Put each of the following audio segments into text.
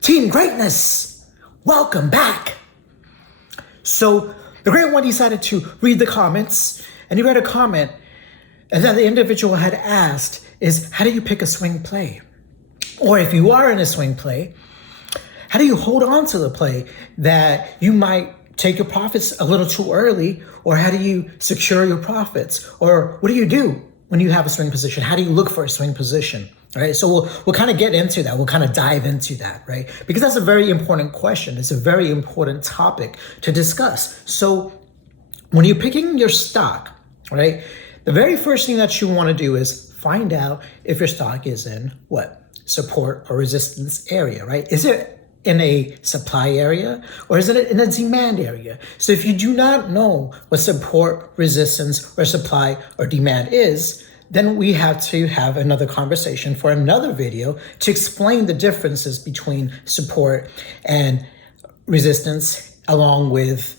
Team Greatness, welcome back. So the Great One decided to read the comments, and he read a comment and then the individual had asked is, how do you pick a swing play? Or if you are in a swing play, how do you hold on to the play that you might take your profits a little too early? Or how do you secure your profits? Or what do you do when you have a swing position? How do you look for a swing position? All right, so we'll kind of get into that. We'll kind of dive into that, right? Because that's a very important question. It's a very important topic to discuss. So when you're picking your stock, right, the very first thing that you want to do is find out if your stock is in what? Support or resistance area, right? Is it in a supply area or is it in a demand area? So if you do not know what support, resistance, or supply or demand is, then we have to have another conversation for another video to explain the differences between support and resistance along with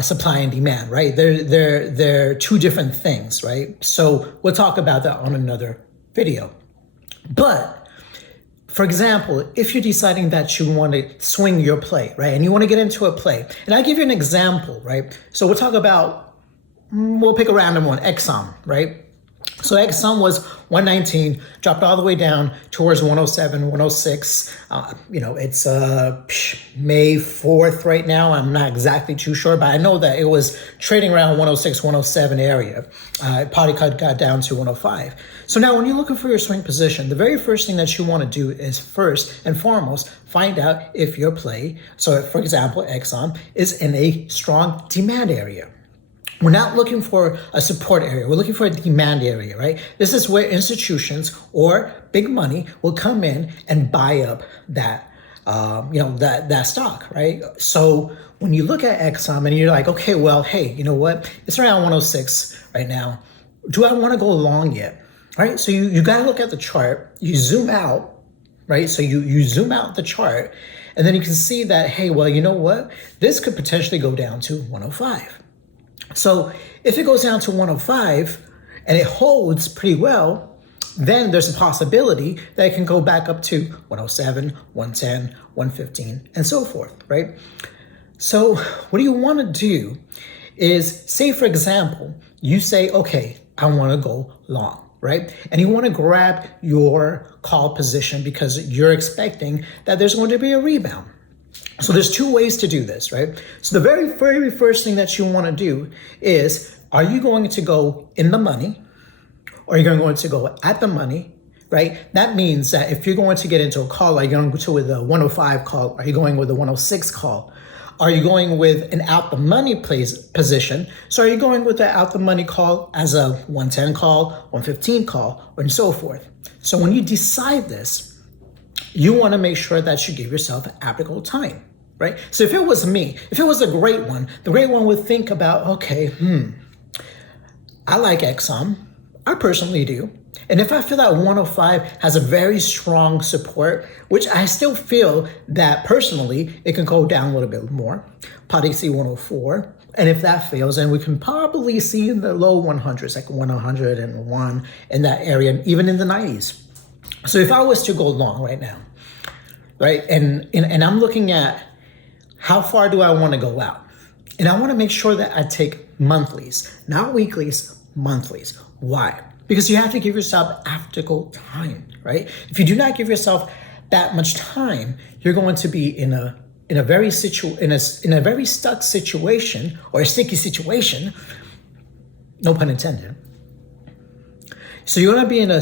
supply and demand, right? They're two different things, right? So we'll talk about that on another video. But for example, if you're deciding that you want to swing your play, right, and you want to get into a play, and I'll give you an example, right? So we'll talk about, we'll pick a random one, Exxon, right? So Exxon was 119, dropped all the way down towards 107, 106. It's May 4th right now. I'm not exactly too sure, but I know that it was trading around 106, 107 area. It probably got down to 105. So now when you're looking for your swing position, the very first thing that you want to do is first and foremost, find out if your play, so for example, Exxon, is in a strong demand area. We're not looking for a support area. We're looking for a demand area, right? This is where institutions or big money will come in and buy up that, that stock, right? So when you look at Exxon and you're like, okay, well, hey, you know what? It's around 106 right now. Do I want to go long yet? Right? So you got to look at the chart. You zoom out, right? So you zoom out the chart and then you can see that, hey, well, you know what? This could potentially go down to 105. So if it goes down to 105 and it holds pretty well, then there's a possibility that it can go back up to 107, 110, 115, and so forth, right? So what you want to do is, say, for example, you say, okay, I want to go long, right? And you want to grab your call position because you're expecting that there's going to be a rebound. So there's two ways to do this, right? So the very, very first thing that you want to do is, are you going to go in the money or are you going to go at the money, right? That means that if you're going to get into a call, are you going to go with a 105 call? Are you going with a 106 call? Are you going with an out the money position? So are you going with the out the money call as a 110 call, 115 call, and so forth? So when you decide this, you want to make sure that you give yourself ample time, right? So if it was me, if it was the great one would think about, okay, I like Exxon. I personally do. And if I feel that 105 has a very strong support, which I still feel that personally, it can go down a little bit more, probably see 104. And if that fails, then we can probably see in the low 100s, like 101 in that area, even in the 90s. So if I was to go long right now, right, and I'm looking at how far do I want to go out? And I want to make sure that I take monthlies, not weeklies, monthlies. Why? Because you have to give yourself ample time, right? If you do not give yourself that much time, you're going to be in a very stuck situation or a sticky situation, no pun intended. So you're going to be in a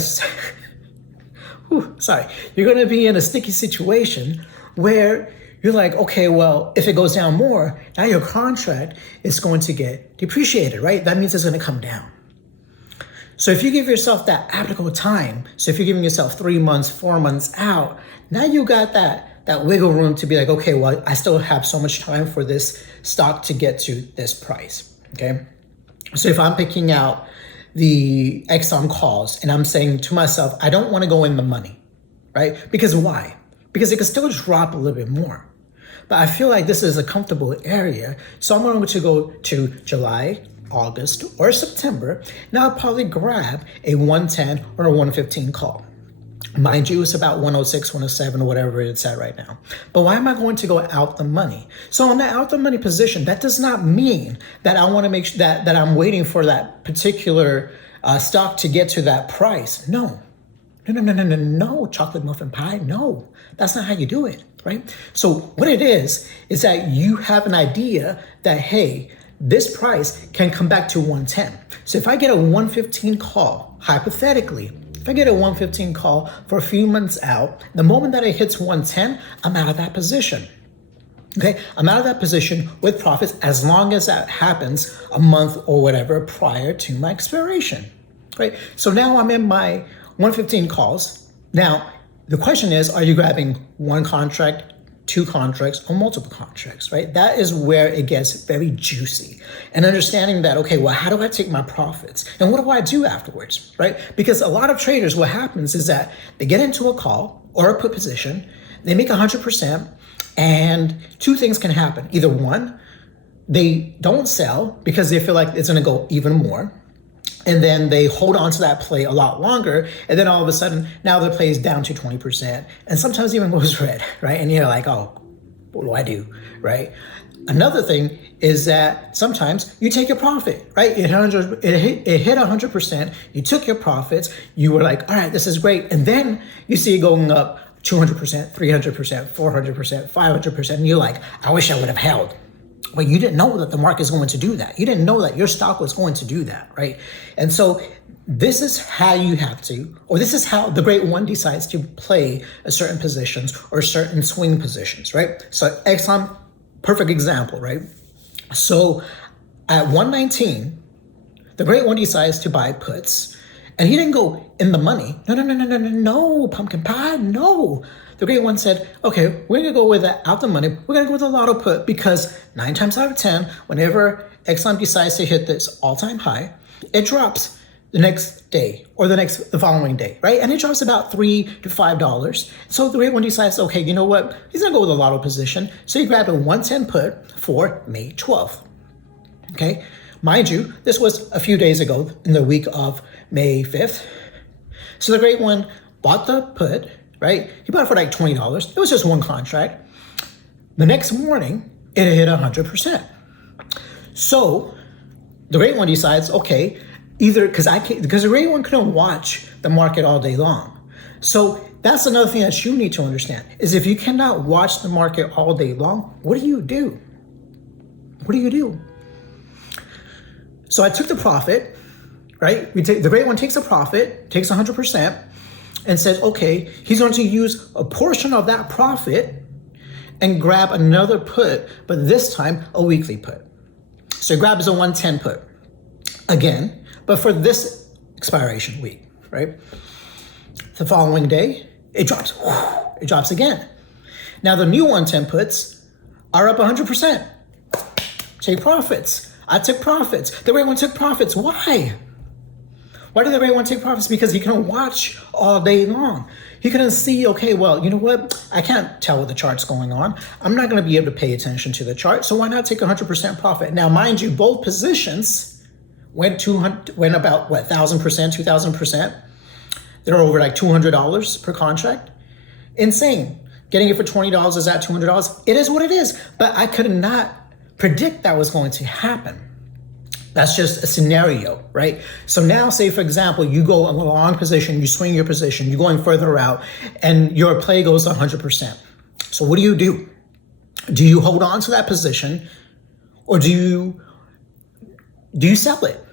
you're going to be in a sticky situation where you're like, okay, well, if it goes down more, now your contract is going to get depreciated, right? That means it's going to come down. So if you give yourself that ample time, so if you're giving yourself 3 months, 4 months out, now you got that wiggle room to be like, okay, well, I still have so much time for this stock to get to this price, okay? So if I'm picking out the Exxon calls and I'm saying to myself, I don't want to go in the money, right? Because why? Because it could still drop a little bit more. But I feel like this is a comfortable area. So I'm going to go to July, August, or September. Now I'll probably grab a 110 or a 115 call. Mind you, it's about 106, 107, or whatever it's at right now. But why am I going to go out the money? So on the out the money position, that does not mean that I want to make sure that I'm waiting for that particular stock to get to that price. No, no, chocolate muffin pie. No, that's not how you do it, right? So what it is that you have an idea that, hey, this price can come back to 110. So if I get a 115 call, hypothetically, if I get a 115 call for a few months out, the moment that it hits 110, I'm out of that position. Okay, I'm out of that position with profits as long as that happens a month or whatever prior to my expiration. Right? So now I'm in my 115 calls. Now, the question is, are you grabbing one contract, two contracts, or multiple contracts, right? That is where it gets very juicy. And understanding that, okay, well, how do I take my profits? And what do I do afterwards, right? Because a lot of traders, what happens is that they get into a call or a put position, they make 100%, and two things can happen. Either one, they don't sell because they feel like it's gonna go even more, and then they hold on to that play a lot longer, and then all of a sudden, now the play is down to 20%, and sometimes even goes red, right? And you're like, oh, what do I do, right? Another thing is that sometimes you take your profit, right? It hit 100%, you took your profits, you were like, all right, this is great, and then you see it going up 200%, 300%, 400%, 500%, and you're like, I wish I would have held. But you didn't know that the market is going to do that. You didn't know that your stock was going to do that, right? And so this is how you have to, or this is how the great one decides to play a certain positions or certain swing positions, right? So Exxon, perfect example, right? So at 119, the great one decides to buy puts, and he didn't go in the money. No, pumpkin pie, no. The great one said, okay, we're gonna go with that out the money. We're gonna go with the lotto put because 9 times out of 10, whenever Exxon decides to hit this all-time high, it drops the next day or the following day, right? And it drops about $3 to $5. So the great one decides, okay, you know what? He's gonna go with a lotto position. So he grabbed a 110 put for May 12th, okay? Mind you, this was a few days ago in the week of May 5th. So the great one bought the put, right? He bought it for like $20. It was just one contract. The next morning, it hit 100%. So the great one decides, okay, either because the great one couldn't watch the market all day long. So that's another thing that you need to understand is if you cannot watch the market all day long, what do you do? What do you do? So I took the profit, right? The great one takes a profit, takes 100%, and says, okay, he's going to use a portion of that profit and grab another put, but this time a weekly put. So he grabs a 110 put again, but for this expiration week, right? The following day, it drops. It drops again. Now the new 110 puts are up 100%. Take profits. I took profits. The great one took profits. Why? Why did the great one take profits? Because he couldn't watch all day long. He couldn't see, okay, well, you know what? I can't tell what the chart's going on. I'm not going to be able to pay attention to the chart, so why not take 100% profit? Now, mind you, both positions went about, 1,000%, 2,000%. They're over like $200 per contract. Insane. Getting it for $20 is at $200. It is what it is, but I could not predict that was going to happen. That's just a scenario, right? So now say, for example, you go in a long position, you swing your position, you're going further out, and your play goes 100%. So what do you do? Do you hold on to that position, or do you sell it?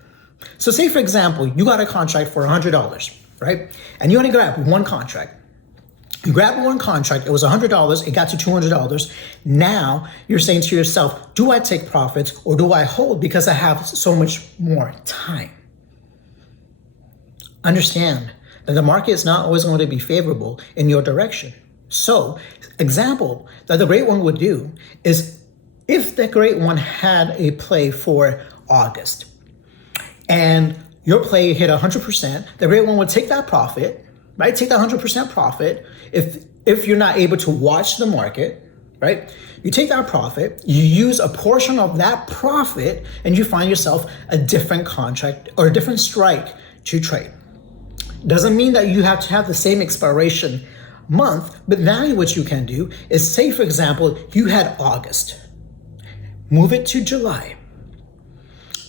So say, for example, you got a contract for $100, right? And you only grab one contract. You grab one contract, it was $100, it got to $200. Now you're saying to yourself, do I take profits or do I hold because I have so much more time? Understand that the market is not always going to be favorable in your direction. So, example that the great one would do is if the great one had a play for August and your play hit 100%, the great one would take that profit, right? Take that 100% profit. If you're not able to watch the market, right? You take that profit, you use a portion of that profit, and you find yourself a different contract or a different strike to trade. Doesn't mean that you have to have the same expiration month, but now what you can do is, say for example, you had August, move it to July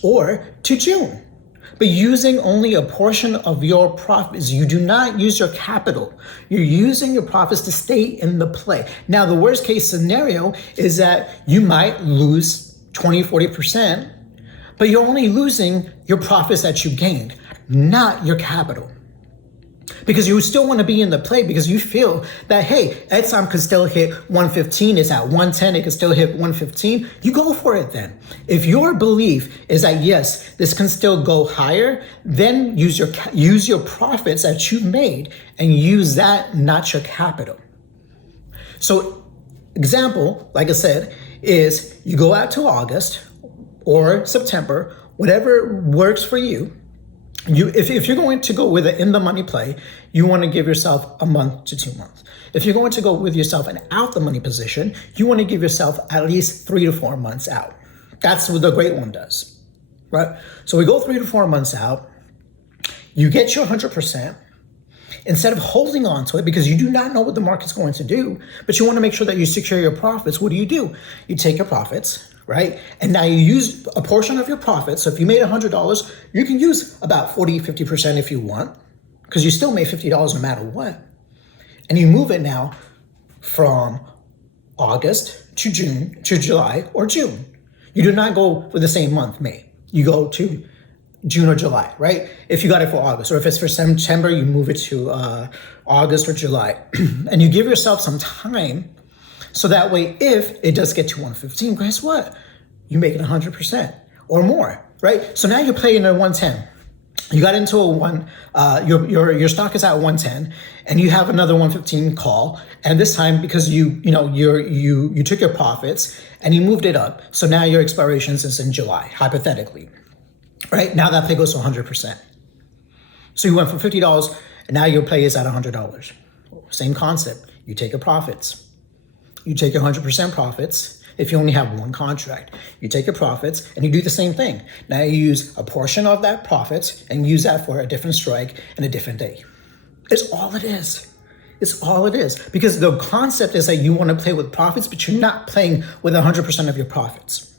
or to June, but using only a portion of your profits. You do not use your capital. You're using your profits to stay in the play. Now, the worst case scenario is that you might lose 20, 40%, but you're only losing your profits that you gained, not your capital. Because you still want to be in the play because you feel that, hey, Exxon could still hit 115, it's at 110, it could still hit 115. You go for it then. If your belief is that, yes, this can still go higher, then use your profits that you've made and use that, not your capital. So example, like I said, is you go out to August or September, whatever works for you. If you're going to go with an in the money play, you want to give yourself a month to 2 months. If you're going to go with yourself an out the money position, you want to give yourself at least 3 to 4 months out. That's what the great one does, right? So we go 3 to 4 months out. You get your 100%. Instead of holding on to it because you do not know what the market's going to do, but you want to make sure that you secure your profits, what do? You take your profits, right? And now you use a portion of your profits. So if you made $100, you can use about 40, 50% if you want, because you still made $50 no matter what. And you move it now from August to June to July or June. You do not go for the same month, May. You go to June or July, right? If you got it for August, or if it's for September, you move it to August or July. And you give yourself some time so that way, if it does get to 115, guess what? You make it 100% or more, right? So now you're playing at 110. You got into your stock is at 110, and you have another 115 call. And this time, because you took your profits and you moved it up, so now your expiration is in July, hypothetically, right? Now that play goes to 100%. So you went from $50, and now your play is at $100. Same concept. You take your profits. You take your 100% profits if you only have one contract. You take your profits and you do the same thing. Now you use a portion of that profits and use that for a different strike and a different day. It's all it is. It's all it is. Because the concept is that you want to play with profits, but you're not playing with 100% of your profits.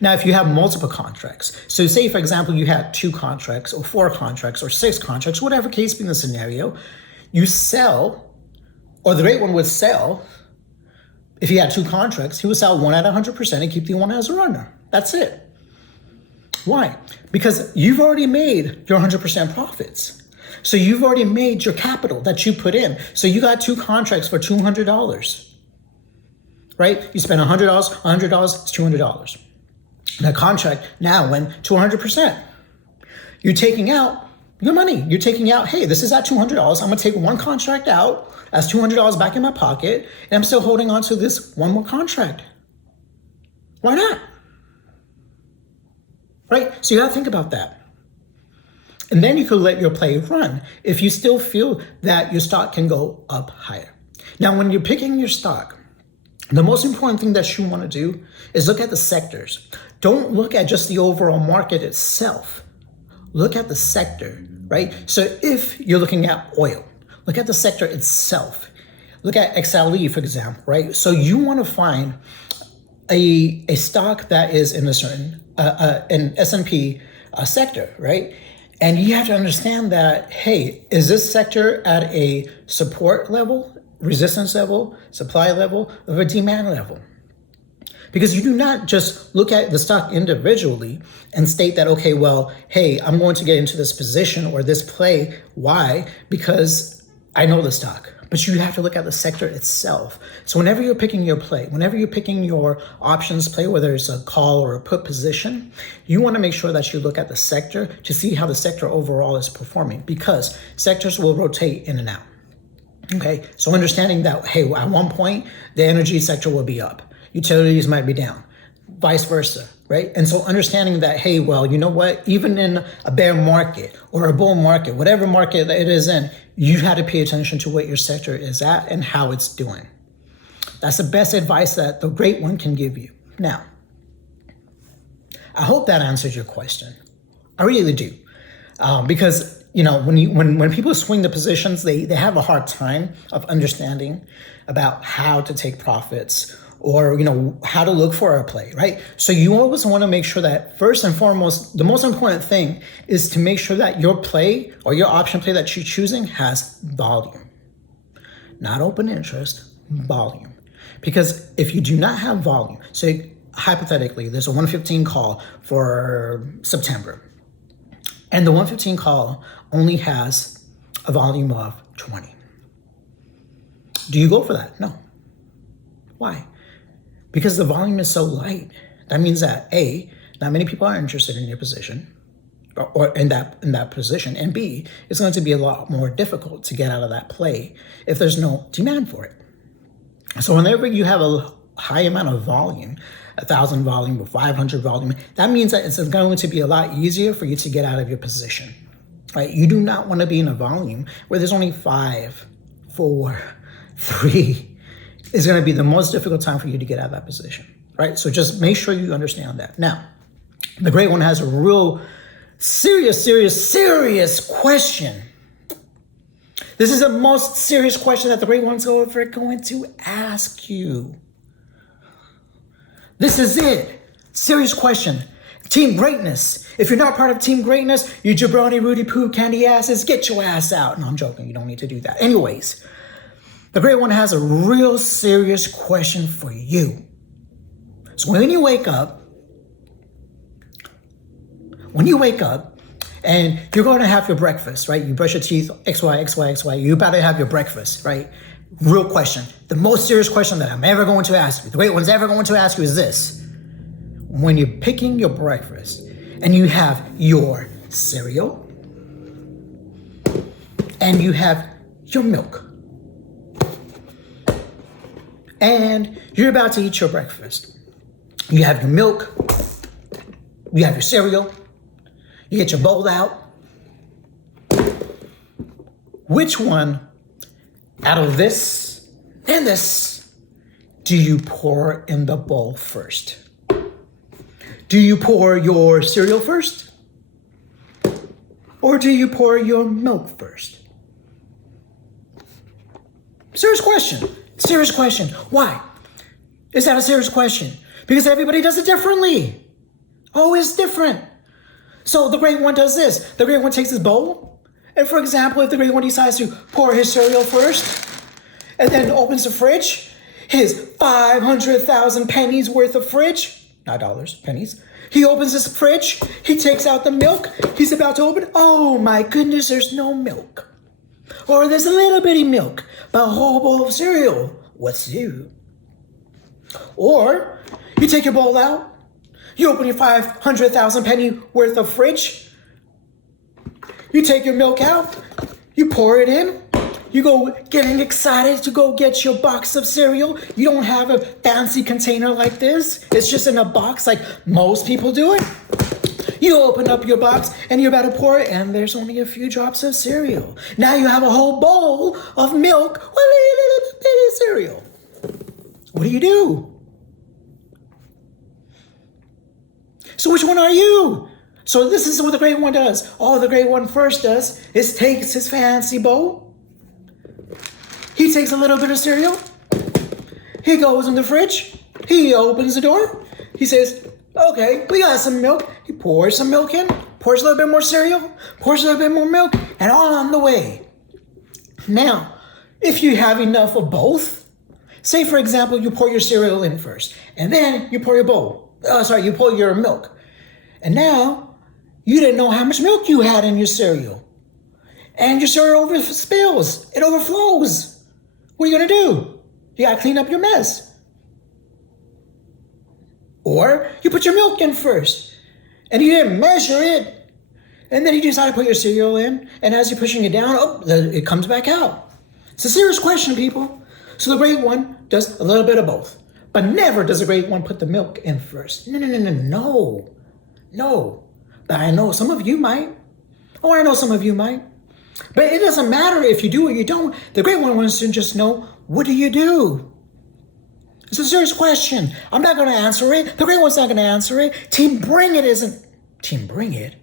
Now, if you have multiple contracts, so say, for example, you had 2 contracts or 4 contracts or 6 contracts, whatever case being the scenario, you sell. Or the great one would sell, if he had 2 contracts, he would sell one at 100% and keep the one as a runner. That's it. Why? Because you've already made your 100% profits. So you've already made your capital that you put in. So you got 2 contracts for $200, right? You spend $100, $100 is $200. That contract now went to 100%. You're taking out your money. You're taking out, hey, this is at $200. I'm going to take one contract out. That's $200 back in my pocket, and I'm still holding on to this one more contract. Why not? Right? So you got to think about that. And then you could let your play run if you still feel that your stock can go up higher. Now, when you're picking your stock, the most important thing that you want to do is look at the sectors. Don't look at just the overall market itself. Look at the sector, right? So if you're looking at oil, look at the sector itself. Look at XLE, for example, right? So you want to find a stock that is in a certain an S&P sector, right? And you have to understand that, hey, is this sector at a support level, resistance level, supply level, or a demand level? Because you do not just look at the stock individually and state that, okay, well, hey, I'm going to get into this position or this play. Why? Because I know the stock. But you have to look at the sector itself. So whenever you're picking your play, whenever you're picking your options play, whether it's a call or a put position, you want to make sure that you look at the sector to see how the sector overall is performing, because sectors will rotate in and out. Okay, so understanding that, hey, at one point, the energy sector will be up. Utilities might be down, vice versa, right? And so understanding that, hey, well, you know what? Even in a bear market or a bull market, whatever market that it is in, you have to pay attention to what your sector is at and how it's doing. That's the best advice that the great one can give you. Now, I hope that answers your question. I really do. Because when people swing the positions, they have a hard time of understanding about how to take profits or, how to look for a play, right? So you always want to make sure that first and foremost, the most important thing is to make sure that your play or your option play that you're choosing has volume, not open interest, volume. Because if you do not have volume, so hypothetically, there's a 115 call for September, and the 115 call only has a volume of 20. Do you go for that? No. Why? Because the volume is so light. That means that A, not many people are interested in your position or in that position, and B, it's going to be a lot more difficult to get out of that play if there's no demand for it. So whenever you have a high amount of volume, 1,000 volume or 500 volume, that means that it's going to be a lot easier for you to get out of your position, right? You do not want to be in a volume where there's only 5, 4, 3. It's going to be the most difficult time for you to get out of that position, right? So just make sure you understand that. Now, the great one has a real serious question. This is the most serious question that the great one's ever going to ask you. This is it. Serious question. Team Greatness. If you're not part of Team Greatness, you jabroni, Rudy Poo, candy asses, get your ass out. No, I'm joking. You don't need to do that. Anyways, the great one has a real serious question for you. So when you wake up, and you're going to have your breakfast, right? You brush your teeth, XY. You're about to have your breakfast, right? Real question. The most serious question that I'm ever going to ask you, the great one's ever going to ask you is this. When you're picking your breakfast and you have your cereal and you have your milk and you're about to eat your breakfast, you have your milk, you have your cereal, you get your bowl out. Which one out of this and this do you pour in the bowl first? Do you pour your cereal first? Or do you pour your milk first? Serious question. Serious question. Why? Is that a serious question? Because everybody does it differently. Always different. So the great one does this. The great one takes his bowl. And for example, if the great one decides to pour his cereal first and then opens the fridge, his 500,000 pennies worth of fridge, not dollars, pennies. He opens his fridge. He takes out the milk. He's about to open. Oh my goodness, there's no milk. Or there's a little bitty milk, but a whole bowl of cereal. What's new? Or you take your bowl out. You open your 500,000 penny worth of fridge. You take your milk out. You pour it in. You go getting excited to go get your box of cereal. You don't have a fancy container like this. It's just in a box like most people do it. You open up your box and you're about to pour it and there's only a few drops of cereal. Now you have a whole bowl of milk with a little bit of cereal. What do you do? So which one are you? So this is what the great one does. All the great one first does is takes his fancy bowl. He takes a little bit of cereal. He goes in the fridge. He opens the door. He says, okay, we got some milk. He pours some milk in, pours a little bit more cereal, pours a little bit more milk, and on the way. Now, if you have enough of both, say for example, you pour your cereal in first, and then you pour your you pour your milk. And now, you didn't know how much milk you had in your cereal. And your cereal spills. It overflows. What are you going to do? You got to clean up your mess. Or you put your milk in first. And you didn't measure it. And then you decide to put your cereal in. And as you're pushing it down, it comes back out. It's a serious question, people. So the great one does a little bit of both. But never does the great one put the milk in first. No. But I know some of you might. Or I know some of you might. But it doesn't matter if you do or you don't. The great one wants to just know, what do you do? It's a serious question. I'm not going to answer it. The great one's not going to answer it. Team Bring It isn't. Team Bring It?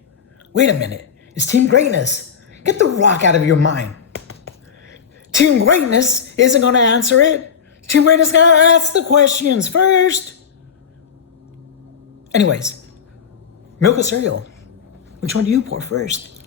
Wait a minute. It's Team Greatness. Get the rock out of your mind. Team Greatness isn't going to answer it. Team Greatness got to ask the questions first. Anyways, milk or cereal? Which one do you pour first?